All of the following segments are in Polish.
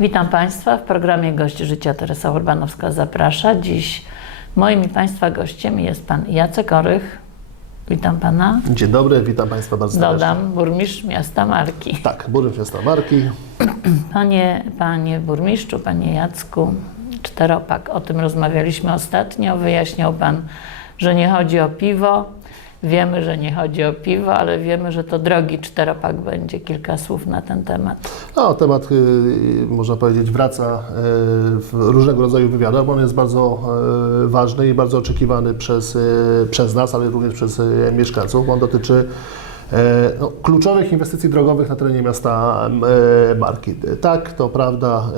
Witam Państwa w programie Gość Życia. Teresa Urbanowska zaprasza. Dziś moim i Państwa gościem jest Pan Jacek Orych. Witam Pana. Dzień dobry, witam Państwa bardzo serdecznie. Dodam, burmistrz miasta Marki. Tak, burmistrz miasta Marki. Panie, panie burmistrzu, Panie Jacku, czteropak. O tym rozmawialiśmy ostatnio. Wyjaśniał Pan, że nie chodzi o piwo. Wiemy, że nie chodzi o piwo, ale wiemy, że to drogi czteropak będzie. Kilka słów na ten temat. No, temat, y, można powiedzieć, wraca y, w różnego rodzaju wywiadach, bo on jest bardzo y, ważny i bardzo oczekiwany przez, y, przez nas, ale również przez y, mieszkańców. On dotyczy y, no, kluczowych inwestycji drogowych na terenie miasta y, Marki. Tak, to prawda,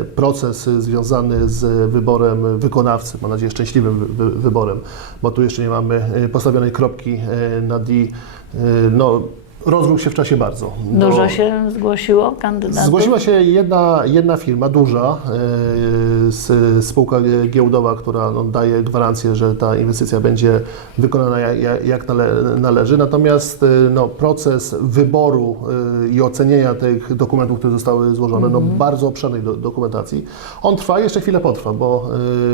y, proces związany z wyborem wykonawcy, mam nadzieję szczęśliwym wy- wy- wyborem, bo tu jeszcze nie mamy postawionej kropki nad i, y, no, rozrósł się w czasie bardzo. Dużo się zgłosiło kandydatów? Zgłosiła się jedna, jedna firma, duża, yy, spółka giełdowa, która no, daje gwarancję, że ta inwestycja będzie wykonana jak, jak- nale, należy. Natomiast yy, no, proces wyboru yy, i ocenienia tych dokumentów, które zostały złożone, no, bardzo obszernej do, dokumentacji, on trwa, jeszcze chwilę potrwa, bo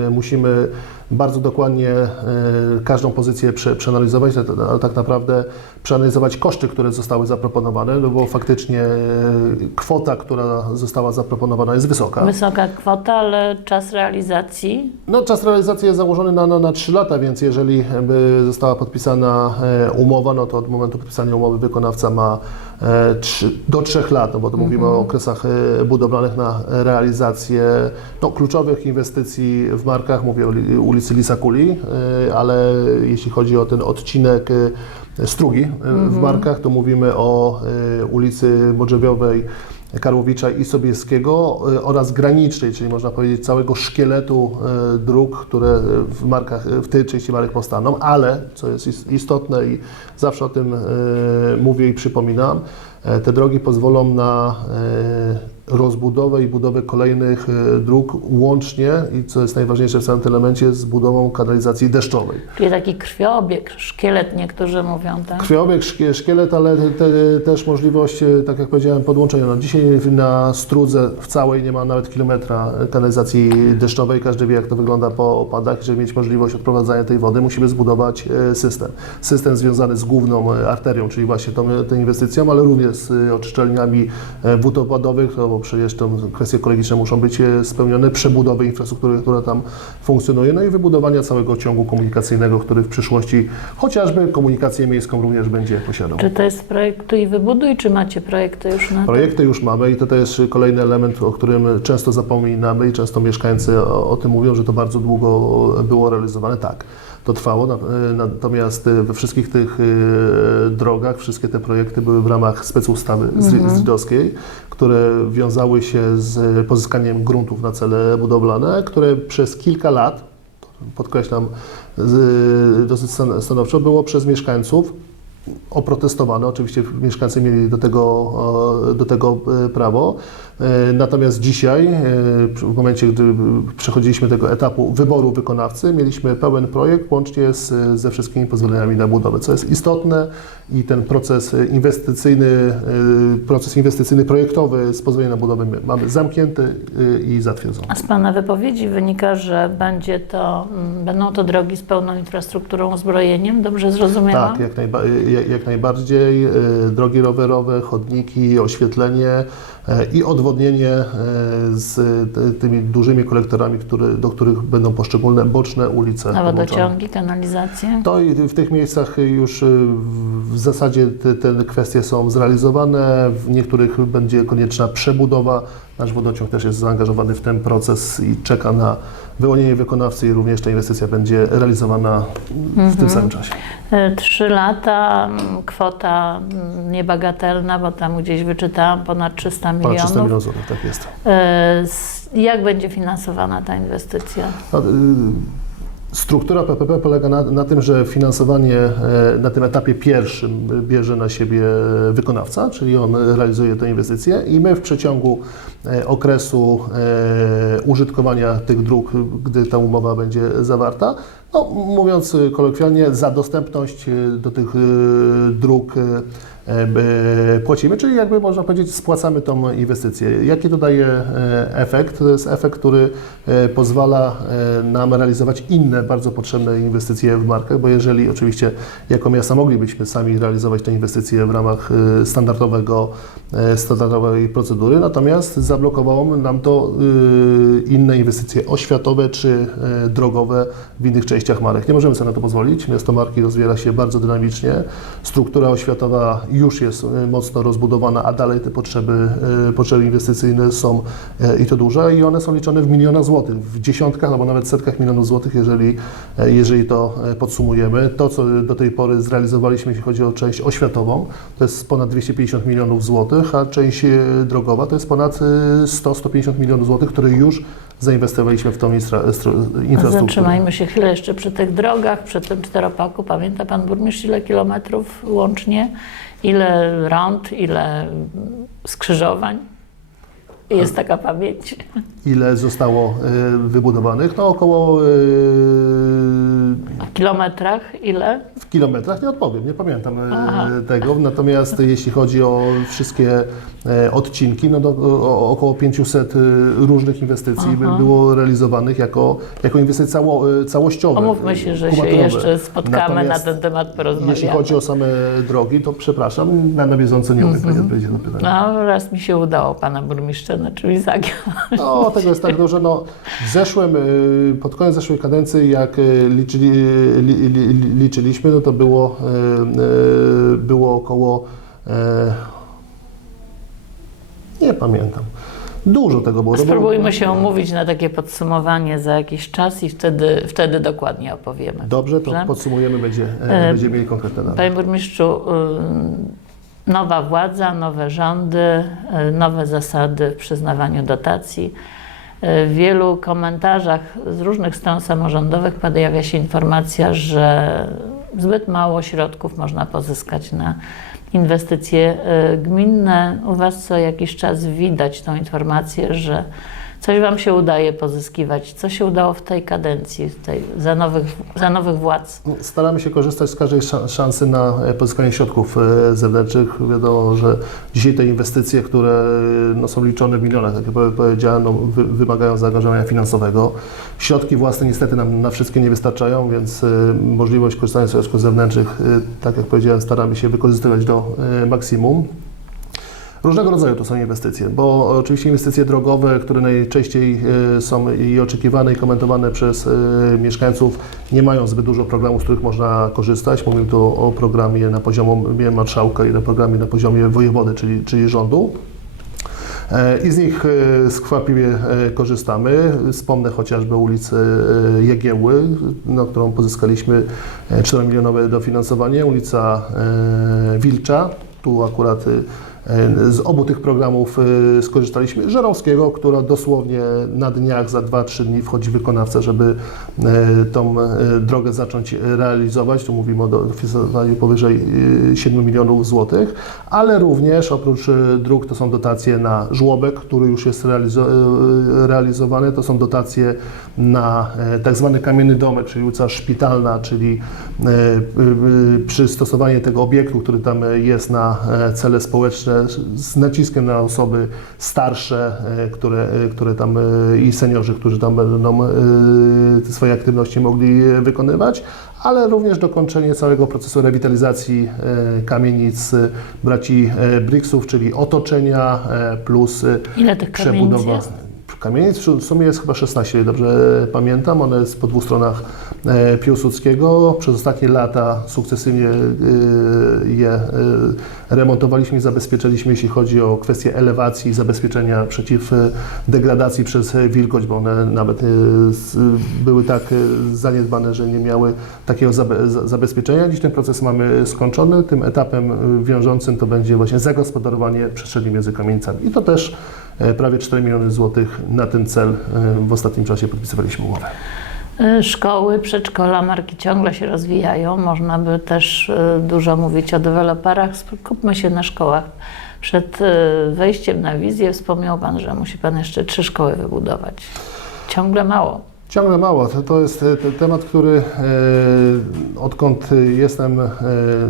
yy, musimy bardzo dokładnie yy, każdą pozycję prze, przeanalizować, ale tak naprawdę przeanalizować koszty, które zostały zaproponowane, no bo faktycznie e, kwota, która została zaproponowana jest wysoka. Wysoka kwota, ale czas realizacji No, czas realizacji jest założony na, na, na 3 lata, więc jeżeli by została podpisana e, umowa, no to od momentu podpisania umowy wykonawca ma e, do 3 lat, no bo to mówimy o okresach e, budowlanych na realizację no, kluczowych inwestycji w markach, mówię o li- ulicy Lisakuli, e, ale jeśli chodzi o ten odcinek e, Strugi e, w markach, to mówimy o e, ulicy Modrzewiowej, Karłowicza i Sobieskiego e, oraz granicznej, czyli można powiedzieć całego szkieletu e, dróg, które w markach, w tej części marek powstaną, ale co jest is- istotne i zawsze o tym e, mówię i przypominam, te drogi pozwolą na rozbudowę i budowę kolejnych e, dróg łącznie i co jest najważniejsze w całym tym elemencie z budową kanalizacji deszczowej. Czyli taki krwiobieg, szkielet niektórzy mówią, tak? Krwiobieg, szkie- szkielet, ale te, też możliwość, e, tak jak powiedziałem, podłączenia. No dzisiaj na Strudze w całej nie ma nawet kilometra kanalizacji deszczowej. Każdy wie, jak to wygląda po opadach. Żeby mieć możliwość odprowadzania tej wody, musimy zbudować e, system. System związany z główną arterią, czyli właśnie tą, tą inwestycją, ale również z oczyszczalniami wód opadowych, przecież kwestie ekologiczne muszą być e, spełnione, przebudowy infrastruktury, która tam funkcjonuje, no i wybudowania całego ciągu komunikacyjnego, który w przyszłości chociażby komunikację miejską również będzie posiadał. Czy to jest projektuj i wybuduj, czy macie projekty już na? Projekty już mamy i to też kolejny element, o którym często zapominamy i często mieszkańcy o, o tym mówią, że to bardzo długo było realizowane. Tak, to trwało, na- natomiast we wszystkich tych e, drogach, wszystkie te projekty były w ramach specustawy z żydowskiej, które wiązały się z pozyskaniem gruntów na cele budowlane, które przez kilka lat, podkreślam dosyć stan- stanowczo, było przez mieszkańców oprotestowane. Oczywiście mieszkańcy mieli do tego, e, do tego e, prawo. E, Natomiast dzisiaj, e, w momencie, gdy przechodziliśmy tego etapu wyboru wykonawcy, mieliśmy pełen projekt łącznie z, ze wszystkimi pozwoleniami na budowę, co jest istotne i ten proces inwestycyjny, e, proces inwestycyjny projektowy z pozwoleniem na budowę my mamy zamknięty i zatwierdzony. A z Pana wypowiedzi wynika, że będzie to, mm, będą to drogi z pełną infrastrukturą, uzbrojeniem, dobrze zrozumiałam? Tak, jak, najba- jak, najbardziej. Drogi rowerowe, chodniki, oświetlenie i odwodnienie e, z tymi dużymi kolektorami, które, do których będą poszczególne boczne ulice. A wodociągi, kanalizacje? To i w tych miejscach już e, w- w zasadzie te, te kwestie są zrealizowane, w niektórych będzie konieczna przebudowa. Nasz wodociąg też jest zaangażowany w ten proces i czeka na wyłonienie wykonawcy i również ta inwestycja będzie realizowana w tym samym czasie. E, Trzy lata, mm, kwota mm, niebagatelna, bo tam gdzieś wyczytałam ponad 300 Ponad milionów. 300 milionów złotych, tak jest. E, Jak będzie finansowana ta inwestycja? Struktura PPP polega na, na tym, że finansowanie e, na tym etapie pierwszym bierze na siebie wykonawca, czyli on realizuje tę inwestycję i my w przeciągu e, okresu e, użytkowania tych dróg, gdy ta umowa będzie zawarta, no, mówiąc kolokwialnie, za dostępność do tych dróg płacimy, czyli jakby można powiedzieć spłacamy tą inwestycję. Jaki to daje e, efekt? To jest efekt, który e, pozwala e, nam realizować inne bardzo potrzebne inwestycje w markę, bo jeżeli oczywiście jako miasta moglibyśmy sami realizować te inwestycje w ramach e, standardowego, e, standardowej procedury, natomiast zablokowało nam to e, inne inwestycje oświatowe czy e, drogowe w innych częściach marek. Nie możemy sobie na to pozwolić. Miasto marki rozwija się bardzo dynamicznie. Struktura oświatowa już jest e, mocno rozbudowana, a dalej te potrzeby, e, potrzeby inwestycyjne są e, i to duże i one są liczone w milionach złotych, w dziesiątkach albo nawet setkach milionów złotych, jeżeli, jeżeli to podsumujemy. To, co do tej pory zrealizowaliśmy, jeśli chodzi o część oświatową, to jest ponad 250 milionów złotych, a część drogowa to jest ponad e, 100-150 milionów złotych, które już zainwestowaliśmy w tą infrastrukturę. Zatrzymajmy się chwilę jeszcze przy tych drogach, przy tym czteropaku. Pamięta Pan Burmistrz, ile kilometrów łącznie? Ile rąd, ile skrzyżowań? Jest taka pamięć. Ile zostało e, wybudowanych? No około A w kilometrach ile? w kilometrach nie odpowiem, nie pamiętam e, Aha. tego. Natomiast jeśli chodzi o wszystkie e, odcinki, no to o, około 500 e, różnych inwestycji by było realizowanych jako, jako inwestycje cało, e, całościowe. Omówmy się, że się jeszcze spotkamy Natomiast na ten temat, porozmawiamy. Jeśli chodzi o same drogi, to przepraszam, na, na bieżąco nie umiem Mhm. odpowiedzieć na pytanie. No, raz mi się udało Pana Burmistrza na czymś zagiąć. No, tego jest tak dużo. No, w zeszłym, y, pod koniec zeszłej kadencji, jak y, liczyli, li, li, li, liczyliśmy, no to było, y, y, było około. nie pamiętam. Dużo tego było. Spróbujmy się umówić na takie podsumowanie za jakiś czas i wtedy, wtedy dokładnie opowiemy. Dobrze, to podsumujemy, będzie, e, E, będziemy mieli konkretne dane. Panie Burmistrzu, y, nowa władza, nowe rządy, y, nowe zasady w przyznawaniu dotacji. Y, W wielu komentarzach z różnych stron samorządowych pojawia się informacja, że zbyt mało środków można pozyskać na inwestycje y, gminne. U Was co jakiś czas widać tą informację, że coś Wam się udaje pozyskiwać. Co się udało w tej kadencji, w tej, za, nowych, za nowych władz? Staramy się korzystać z każdej szan- szansy na e, pozyskanie środków e, zewnętrznych. Wiadomo, że dzisiaj te inwestycje, które e, no, są liczone w milionach, tak jak powie- powiedziałem, no, wy, wymagają zaangażowania finansowego. Środki własne niestety nam na wszystkie nie wystarczają, więc możliwość korzystania z środków zewnętrznych, tak jak powiedziałem, staramy się wykorzystywać do maksimum. Różnego rodzaju to są inwestycje, bo oczywiście inwestycje drogowe, które najczęściej e, są i oczekiwane i komentowane przez e, mieszkańców, nie mają zbyt dużo programów, z których można korzystać. Mówię tu o programie na poziomie marszałka i na programie na poziomie wojewody, czyli, czyli rządu. E, I z nich skwapliwie korzystamy. Wspomnę chociażby ulicę Jagiełły, na którą pozyskaliśmy e, 4-milionowe dofinansowanie, ulica Wilcza, tu akurat z obu tych programów e, skorzystaliśmy. Żeromskiego, która dosłownie na dniach, za 2-3 dni wchodzi wykonawca, żeby e, tą e, drogę zacząć realizować. Tu mówimy o dofinansowaniu powyżej e, 7 milionów złotych, ale również oprócz e, dróg to są dotacje na żłobek, który już jest realizo e, realizowany. To są dotacje na e, tak zwany kamienny domek, czyli ulica szpitalna, czyli e, e, przystosowanie tego obiektu, który tam jest na e, cele społeczne z naciskiem na osoby starsze, e, które, e, które tam e, i seniorzy, którzy tam będą swoje aktywności mogli wykonywać, ale również dokończenie całego procesu rewitalizacji kamienic braci Brixów, czyli otoczenia plus Ile tych kamienic przebudowa. jest? Kamienic w sumie jest chyba 16, jeśli dobrze pamiętam. One jest po dwóch stronach Piłsudskiego. Przez ostatnie lata sukcesywnie e, je e, remontowaliśmy i zabezpieczyliśmy, jeśli chodzi o kwestię elewacji i zabezpieczenia przeciw e, degradacji przez e, wilgoć, bo one nawet e, były tak e, zaniedbane, że nie miały takiego zabe- za- zabezpieczenia. Dziś ten proces mamy skończony. Tym etapem e, wiążącym to będzie właśnie zagospodarowanie przestrzeni między kamienicami. I to też e, prawie 4 miliony złotych na ten cel e, w ostatnim czasie podpisywaliśmy umowę. Y, Szkoły, przedszkola, marki ciągle się rozwijają. Można by też y, dużo mówić o deweloperach. Skupmy się na szkołach. Przed y, wejściem na wizję wspomniał Pan, że musi Pan jeszcze trzy szkoły wybudować. Ciągle mało. Ciągle mało. To, jest e, te- temat, który e, odkąd jestem e,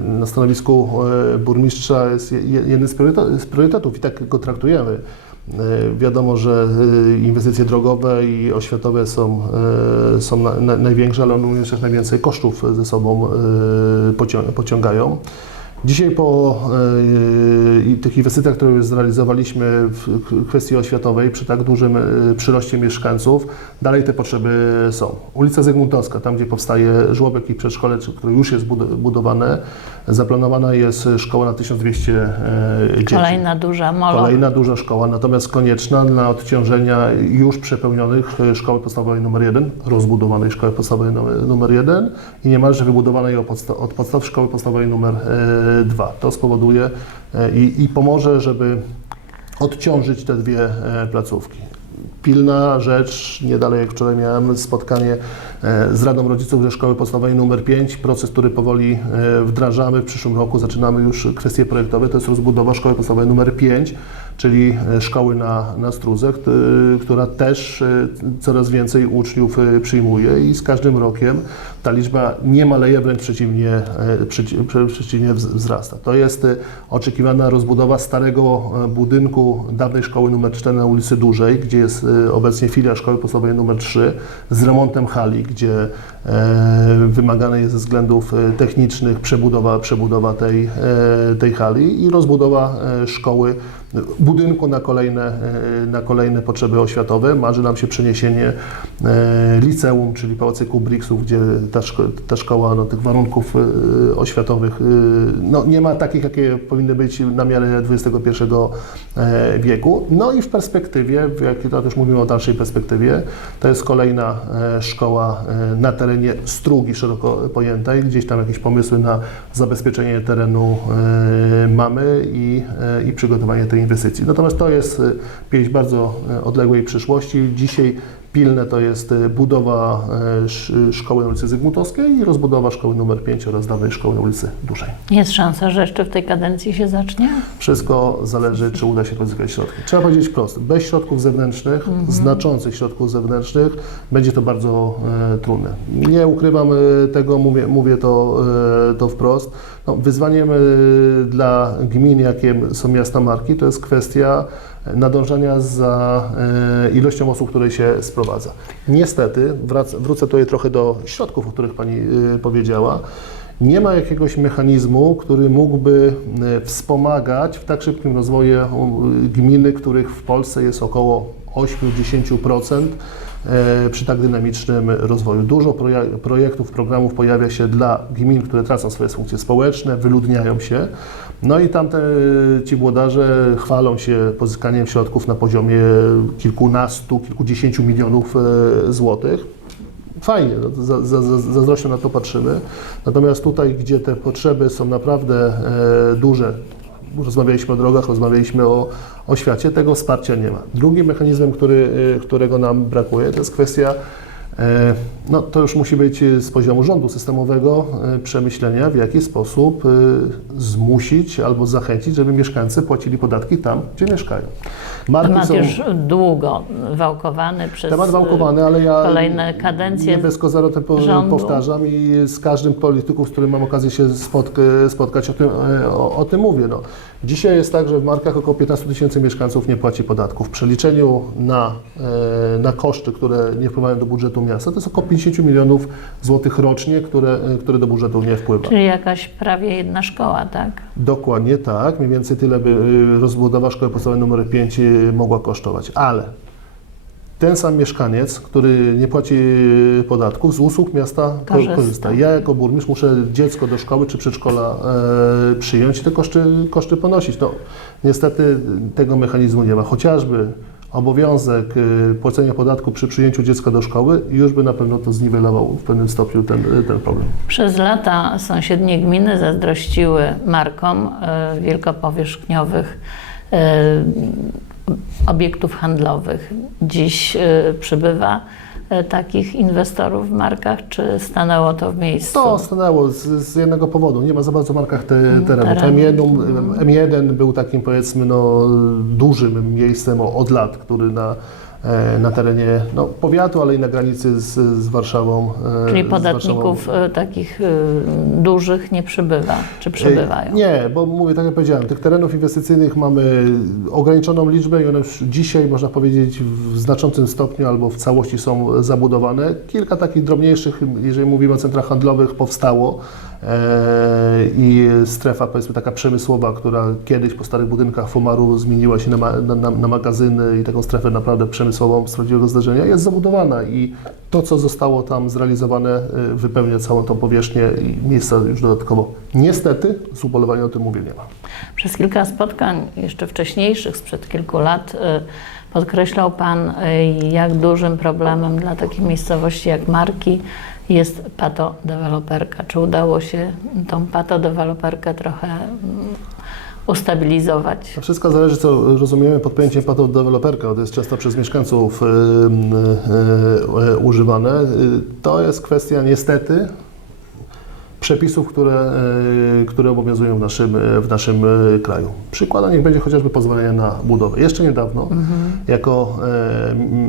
na stanowisku e, burmistrza jest je- je- jednym z priorytetów i tak go traktujemy. E, Wiadomo, że e, inwestycje drogowe i oświatowe są, e, są na, na, największe, ale one również też najwięcej kosztów ze sobą pocią- pociągają. Dzisiaj po e, tych inwestycjach, które już zrealizowaliśmy w kwestii oświatowej, przy tak dużym e, przyroście mieszkańców, dalej te potrzeby są. Ulica Zygmuntowska, tam gdzie powstaje żłobek i przedszkole, które już jest bud- budowane, zaplanowana jest szkoła na 1200 e, dzieci. Kolejna duża molo. Kolejna duża szkoła, natomiast konieczna dla odciążenia już przepełnionych szkoły podstawowej numer 1, rozbudowanej szkoły podstawowej numer, numer 1 i niemalże wybudowanej od podstaw, od podstaw szkoły podstawowej numer 2. To spowoduje e, i, i pomoże, żeby odciążyć te dwie e, placówki. Pilna rzecz, nie dalej jak wczoraj miałem spotkanie e, z Radą Rodziców ze Szkoły Podstawowej nr 5. Proces, który powoli wdrażamy. W przyszłym roku zaczynamy już kwestie projektowe. To jest rozbudowa Szkoły Podstawowej nr 5, czyli e, szkoły na, na t- która też e, coraz więcej uczniów e, przyjmuje i z każdym rokiem ta liczba nie maleje, wręcz przeciwnie, przeci- prze- przeciwnie wz- wzrasta. To jest oczekiwana rozbudowa starego budynku dawnej szkoły nr 4 na ulicy Dużej, gdzie jest obecnie filia szkoły podstawowej nr 3 z remontem hali, gdzie wymagane jest ze względów technicznych przebudowa, przebudowa tej, tej hali i rozbudowa szkoły budynku na kolejne, e, na kolejne potrzeby oświatowe. Marzy nam się przeniesienie e, liceum, czyli Pałacyku Briksów, gdzie ta, szko- ta szkoła no, tych warunków e, oświatowych no, nie ma takich, jakie powinny być na miarę XXI wieku. No i w perspektywie, jak to też mówimy o dalszej perspektywie, to jest kolejna szkoła na terenie Strugi szeroko pojętej. Gdzieś tam jakieś pomysły na zabezpieczenie terenu mamy i, i przygotowanie tej inwestycji. Natomiast to jest e, pieśń bardzo e, odległej przyszłości. Dzisiaj pilne to jest e, budowa sz- szkoły na ulicy Zygmuntowskiej i rozbudowa szkoły numer 5 oraz dawnej szkoły na ulicy Dużej. Jest szansa, że jeszcze w tej kadencji się zacznie? Wszystko zależy, czy uda się pozyskać środki. Trzeba powiedzieć prosto, bez środków zewnętrznych, znaczących środków zewnętrznych, będzie to bardzo e, trudne. Nie ukrywam e, tego, mówię, mówię to, e, to wprost. No, wyzwaniem e, dla gmin, jakie są miasta marki, to jest kwestia nadążania za e, ilością osób, które się sprowadza. Niestety, wrócę tutaj trochę do środków, o których Pani e, powiedziała. Nie ma jakiegoś mechanizmu, który mógłby e, wspomagać w tak szybkim rozwoju e, gminy, których w Polsce jest około 8-10% e, przy tak dynamicznym rozwoju. Dużo projektów, programów pojawia się dla gmin, które tracą swoje funkcje społeczne, wyludniają się. No i tamte ci włodarze chwalą się pozyskaniem środków na poziomie kilkunastu, kilkudziesięciu milionów e, złotych. Fajnie, no, zazdrością na to patrzymy. Natomiast tutaj, gdzie te potrzeby są naprawdę e, duże, rozmawialiśmy o drogach, rozmawialiśmy o oświacie, tego wsparcia nie ma. Drugim mechanizmem, który, e, którego nam brakuje, to jest kwestia, no to już musi być z poziomu rządu systemowego e, przemyślenia, w jaki sposób e, zmusić albo zachęcić, żeby mieszkańcy płacili podatki tam, gdzie mieszkają. Marki Temat są- już długo wałkowany przez Temat wałkowany, ale ja kolejne kadencje bez kozaru to po- powtarzam i z każdym polityków, z którym mam okazję się spotk- spotkać, o tym, e, o, o tym mówię. No. Dzisiaj jest tak, że w markach około 15 tysięcy mieszkańców nie płaci podatków. W przeliczeniu na, e, na koszty, które nie wpływają do budżetu miasta, to jest około 50 milionów złotych rocznie, które, e, które do budżetu nie wpływa. Czyli jakaś prawie jedna szkoła, tak? Dokładnie tak, mniej więcej tyle by y, rozbudowa szkoły podstawowej nr 5 y, mogła kosztować, ale ten sam mieszkaniec, który nie płaci y, podatków, z usług miasta ko- Korzysta. korzysta. Ja jako burmistrz muszę dziecko do szkoły czy przedszkola e, przyjąć i te koszty, koszty ponosić. No, niestety tego mechanizmu nie ma. Chociażby obowiązek y, płacenia podatku przy przyjęciu dziecka do szkoły już by na pewno to zniwelował w pewnym stopniu ten, ten problem. Przez lata sąsiednie gminy zazdrościły markom e, wielkopowierzchniowych obiektów handlowych. Dziś przybywa takich inwestorów w markach, czy stanęło to w miejscu? To stanęło z, z jednego powodu. Nie ma za bardzo w markach te, terenów. terenów. M1, M1 był takim powiedzmy no, dużym miejscem od lat, który na, e, na terenie no, powiatu, ale i na granicy z, z Warszawą. e, Czyli z podatników Warszawą. e, takich e, dużych nie przybywa, czy przybywają? E, Nie, bo mówię, tak jak powiedziałem, tych terenów inwestycyjnych mamy ograniczoną liczbę i one już dzisiaj, można powiedzieć, w znaczącym stopniu albo w całości są zabudowane. Kilka takich drobniejszych, jeżeli mówimy o centrach handlowych, powstało e, i strefa, powiedzmy, taka przemysłowa, która kiedyś po starych budynkach Fomaru zmieniła się na, na, na magazyny i taką strefę naprawdę przemysłową z prawdziwego zdarzenia, jest zabudowana i to, co zostało tam zrealizowane, e, wypełnia całą tą powierzchnię i miejsca już dodatkowo. Niestety, z ubolewaniem o tym mówię, nie ma. Przez kilka spotkań, jeszcze wcześniejszych, sprzed kilku lat, e, podkreślał Pan, e, jak dużym problemem dla takich miejscowości jak Marki jest patodeweloperka. Czy udało się tą patodeweloperkę trochę mm, ustabilizować? To wszystko zależy, co rozumiemy pod pojęciem patodeweloperka. To jest często przez mieszkańców y, y, y, używane. To jest kwestia niestety przepisów, które, które obowiązują w naszym, w naszym kraju. Przykładem niech będzie chociażby pozwolenie na budowę. Jeszcze niedawno jako,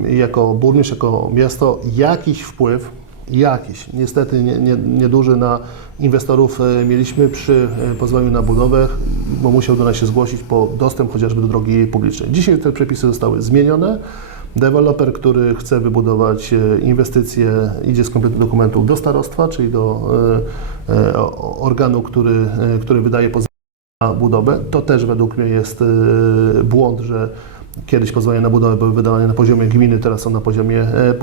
y, jako burmistrz, jako miasto jakiś wpływ, jakiś, niestety nie- nie- nieduży na inwestorów y, mieliśmy przy y, pozwoleniu na budowę, bo musiał do nas się zgłosić po dostęp chociażby do drogi publicznej. Dzisiaj te przepisy zostały zmienione. Deweloper, który chce wybudować e, inwestycje, idzie z kompletem dokumentów do starostwa, czyli do e, e, organu, który, e, który wydaje pozwolenie na budowę. To też według mnie jest e, błąd, że kiedyś pozwolenia na budowę były wydawane na poziomie gminy, teraz są na poziomie e,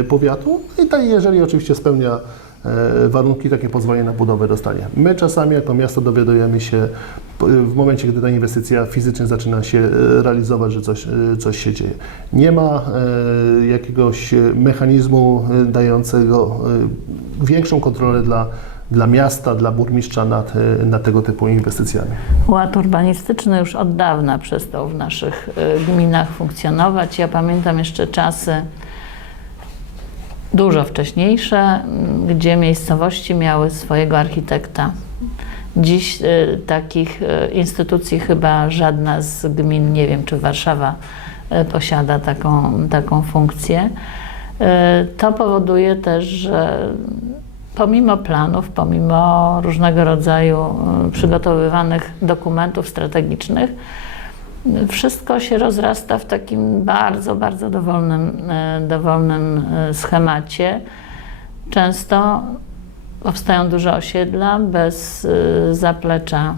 e, powiatu. I tak, jeżeli oczywiście spełnia e, warunki, takie pozwolenie na budowę dostanie. My czasami jako miasto dowiadujemy się w momencie, gdy ta inwestycja fizycznie zaczyna się realizować, że coś, coś się dzieje. Nie ma jakiegoś mechanizmu dającego większą kontrolę dla, dla miasta, dla burmistrza nad, e, nad tego typu inwestycjami. Ład urbanistyczny już od dawna przestał w naszych y, gminach funkcjonować. Ja pamiętam jeszcze czasy dużo wcześniejsze, m, gdzie miejscowości miały swojego architekta. Dziś y, takich y, instytucji chyba żadna z gmin, nie wiem czy Warszawa y, posiada taką, taką funkcję. Y, To powoduje też, że pomimo planów, pomimo różnego rodzaju y, przygotowywanych dokumentów strategicznych, wszystko się rozrasta w takim bardzo, bardzo dowolnym, y, dowolnym y, schemacie. Często powstają duże osiedla bez zaplecza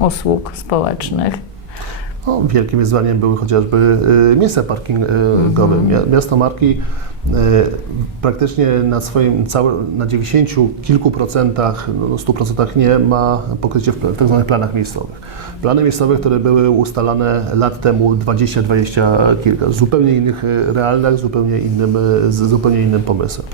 usług społecznych. No, wielkim wyzwaniem były chociażby y, miejsca parkingowe. Mia- Miasto Marki praktycznie na swoim całe, na 90 kilku procentach, no 100 procentach nie ma pokrycia w, tak zwanych planach miejscowych. Plany miejscowe, które były ustalane lat temu 20-20 kilka, zupełnie innych y, realiach, zupełnie innym, y, z zupełnie innym pomysłem.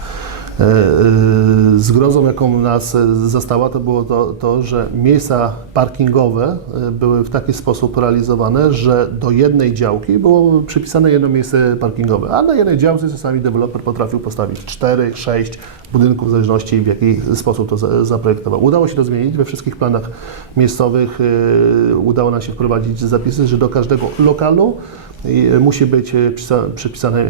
E, e, Zgrozą, jaką nas e, zastała, to było to, to, że miejsca parkingowe były w taki sposób realizowane, że do jednej działki było przypisane jedno miejsce parkingowe, a na jednej działce czasami deweloper potrafił postawić 4, 6 budynków, w zależności w jaki sposób to za- zaprojektował. Udało się to zmienić we wszystkich planach miejscowych. e, Udało nam się wprowadzić zapisy, że do każdego lokalu i musi być przysa- przypisane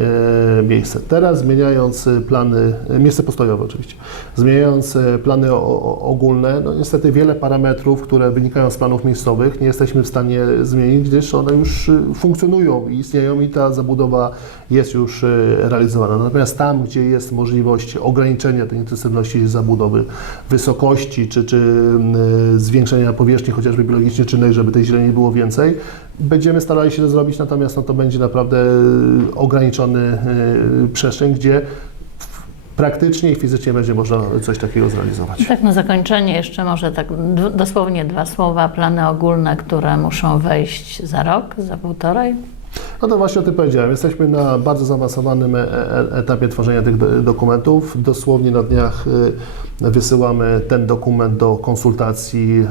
miejsce. Teraz zmieniając plany, miejsce postojowe oczywiście, zmieniając plany ogólne, no niestety wiele parametrów, które wynikają z planów miejscowych nie jesteśmy w stanie zmienić, gdyż one już funkcjonują i istnieją i ta zabudowa jest już realizowana. Natomiast tam, gdzie jest możliwość ograniczenia tej intensywności zabudowy, wysokości czy, czy e, zwiększenia powierzchni chociażby biologicznie czynnej, żeby tej zieleni było więcej, Będziemy starali się to zrobić, natomiast no, to będzie naprawdę e, ograniczony e, przestrzeń, gdzie praktycznie i fizycznie będzie można coś takiego zrealizować. Tak na zakończenie jeszcze może tak dosłownie dwa słowa, plany ogólne, które muszą wejść za rok, za półtorej. No to właśnie o tym powiedziałem. Jesteśmy na bardzo zaawansowanym e- e- etapie tworzenia tych do- dokumentów. Dosłownie na dniach e, wysyłamy ten dokument do konsultacji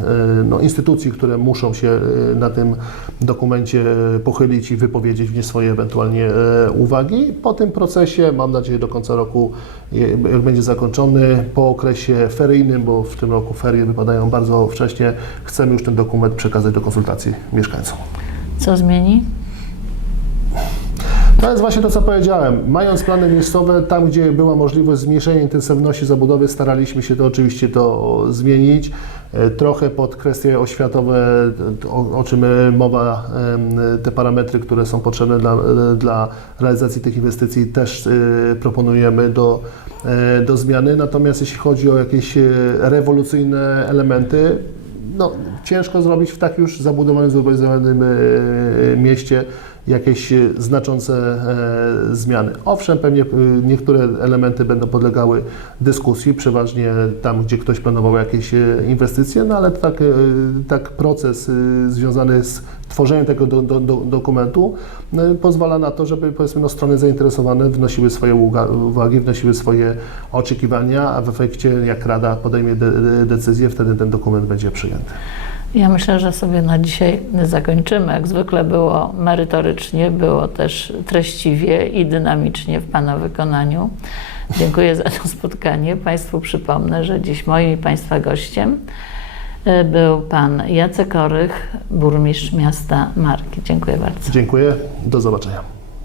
no, instytucji, które muszą się na tym dokumencie pochylić i wypowiedzieć w nie swoje ewentualnie uwagi. Po tym procesie, mam nadzieję do końca roku, jak będzie zakończony, po okresie feryjnym, bo w tym roku ferie wypadają bardzo wcześnie, chcemy już ten dokument przekazać do konsultacji mieszkańcom. Co zmieni? To jest właśnie to, co powiedziałem. Mając plany miejscowe, tam gdzie była możliwość zmniejszenia intensywności zabudowy, staraliśmy się to oczywiście to zmienić. E, Trochę pod kwestie oświatowe, o, o czym e, mowa, em, te parametry, które są potrzebne dla, e, dla realizacji tych inwestycji też e, proponujemy do, e, do zmiany. Natomiast jeśli chodzi o jakieś e, rewolucyjne elementy, no, ciężko zrobić w tak już zabudowanym, zurbanizowanym e, mieście jakieś e, znaczące e, zmiany. Owszem, pewnie e, niektóre elementy będą podlegały dyskusji, przeważnie tam, gdzie ktoś planował jakieś inwestycje, no ale tak, tak proces związany z tworzeniem tego do, do, do, dokumentu pozwala na to, żeby powiedzmy no, strony zainteresowane wnosiły swoje uwagi, wnosiły swoje oczekiwania, a w efekcie jak Rada podejmie de, de, decyzję, wtedy ten dokument będzie przyjęty. Ja myślę, że sobie na dzisiaj zakończymy. Jak zwykle było merytorycznie, było też treściwie i dynamicznie w Pana wykonaniu. Dziękuję za to spotkanie. Państwu przypomnę, że dziś moim i Państwa gościem y, był Pan Jacek Orych, burmistrz miasta Marki. Dziękuję bardzo. Dziękuję, do zobaczenia.